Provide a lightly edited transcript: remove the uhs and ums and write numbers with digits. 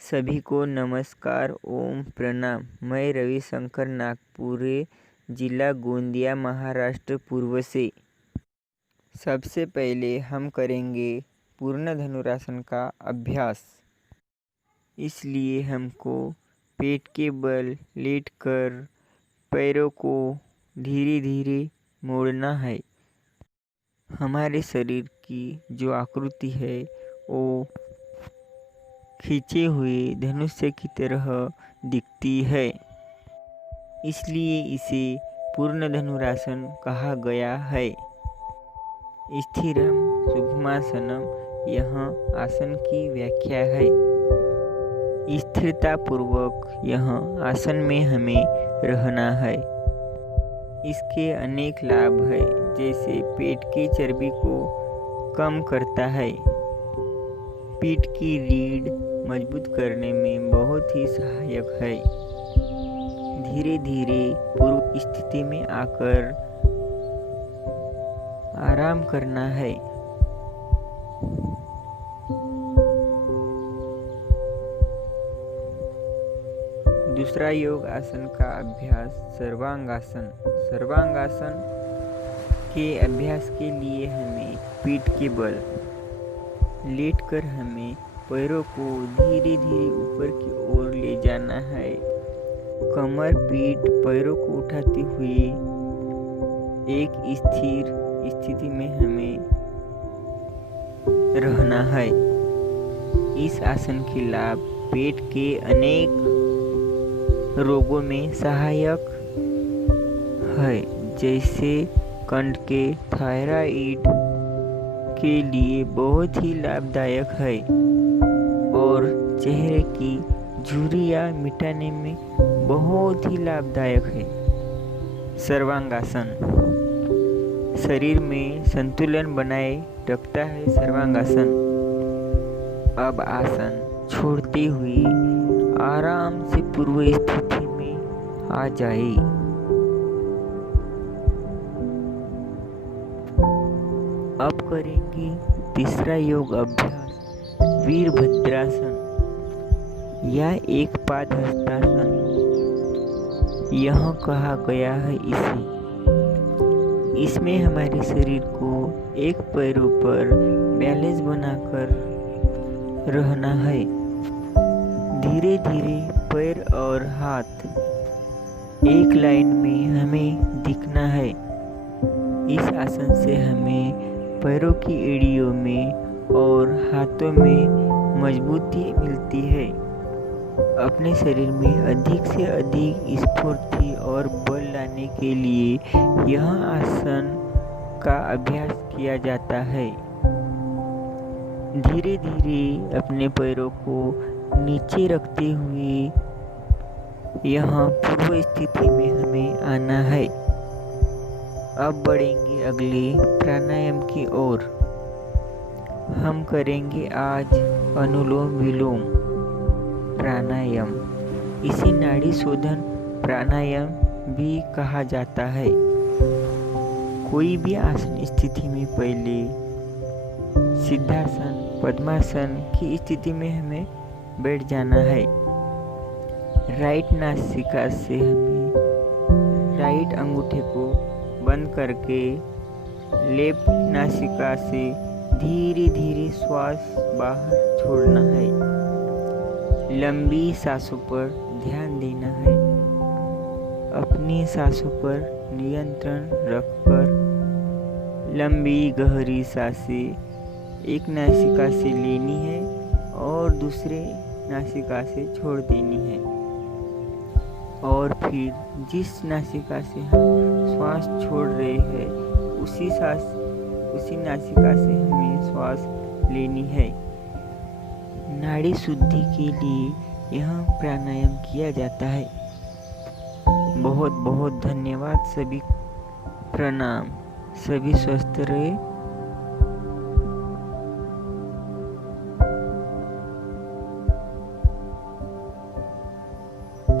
सभी को नमस्कार, ओम प्रणाम। मैं रविशंकर, नागपुर जिला, गोंदिया, महाराष्ट्र पूर्व से। सबसे पहले हम करेंगे पूर्ण धनुरासन का अभ्यास। इसलिए हमको पेट के बल लेटकर पैरों को धीरे धीरे मोड़ना है। हमारे शरीर की जो आकृति है वो खींचे हुए धनुष्य की तरह दिखती है, इसलिए इसे पूर्ण धनुरासन कहा गया है। स्थिरम शुभमासनम यह आसन की व्याख्या है। स्थिरता पूर्वक यह आसन में हमें रहना है। इसके अनेक लाभ है, जैसे पेट की चर्बी को कम करता है, पीठ की रीढ़ मजबूत करने में बहुत ही सहायक है। धीरे धीरे पूर्व स्थिति में आकर आराम करना है। दूसरा योग आसन का अभ्यास सर्वांगासन। सर्वांगासन के अभ्यास के लिए हमें पीठ के बल लेटकर हमें पैरों को धीरे धीरे ऊपर की ओर ले जाना है। कमर पीठ पैरों को उठाते हुए एक स्थिर स्थिति में हमें रहना है। इस आसन के लाभ पेट के अनेक रोगों में सहायक है, जैसे कंठ के थायराइड के लिए बहुत ही लाभदायक है और चेहरे की झुर्रियां मिटाने में बहुत ही लाभदायक है। सर्वांगासन शरीर में संतुलन बनाए रखता है। सर्वांगासन। अब आसन छोड़ते हुए आराम से पूर्व स्थिति में आ जाए। अब करेंगे तीसरा योग अभ्यास वीरभद्रासन या एक पाद हस्तासन यह कहा गया है। इसमें हमारे शरीर को एक पैरों पर बैलेंस बनाकर रहना है। धीरे धीरे पैर और हाथ एक लाइन में हमें दिखना है। इस आसन से हमें पैरों की एड़ियों में और हाथों में मजबूती मिलती है। अपने शरीर में अधिक से अधिक स्फूर्ति और बल लाने के लिए यह आसन का अभ्यास किया जाता है। धीरे धीरे अपने पैरों को नीचे रखते हुए यहाँ पूर्व स्थिति में हमें आना है। अब बढ़ेंगे अगले प्राणायाम की ओर। हम करेंगे आज अनुलोम विलोम प्राणायाम। इसे नाड़ी शोधन प्राणायाम भी कहा जाता है। कोई भी आसन स्थिति में पहले सिद्धासन पद्मासन की स्थिति में हमें बैठ जाना है। राइट नासिका से हमें राइट अंगूठे को बंद करके लेफ्ट नासिका से धीरे धीरे श्वास बाहर छोड़ना है। लंबी सांसों पर ध्यान देना है। अपनी सांसों पर नियंत्रण रखकर लंबी गहरी सांसें एक नासिका से लेनी है और दूसरे नासिका से छोड़ देनी है। और फिर जिस नासिका से हम श्वास छोड़ रहे हैं उसी नासिका से हमें श्वास लेनी है। नाड़ी शुद्धि के लिए यह प्राणायाम किया जाता है। बहुत बहुत धन्यवाद सभी। प्रणाम। सभी स्वस्थ रहे।